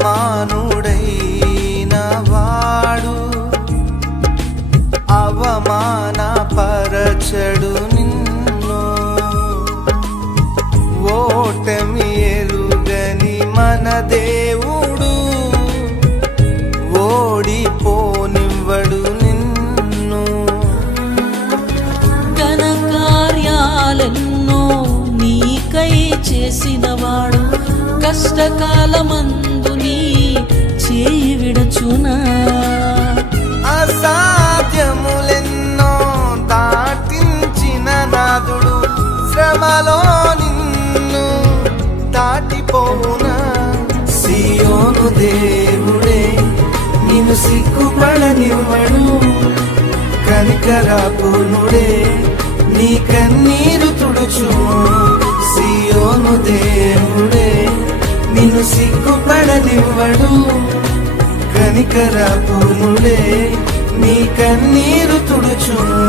సమానుడైన వాడు అవమానపరచడు నిన్ను. ఓటమి ఎరుగని మన దేవుడు ఓడిపోనివ్వడు నిన్ను. ఘన కార్యాలెన్నో నీకై చేసినవాడు కష్టకాలమందు నీ చేయి విడచునా. అసాధ్యములెన్నో దాటించిన నాదుడు శ్రమలో నిన్ను దాటిపోవునా. సియోను దేవుడే నిన్ను సిగ్గుపడనివ్వడు, కనికరపూర్ణుడే నీ కన్నీరు తుడుచును. సియోను దేవుడే నిన్ను సిగ్గుపడనివ్వడు, కనికరపూర్ణుడే నీ కన్నీరు తుడుచును.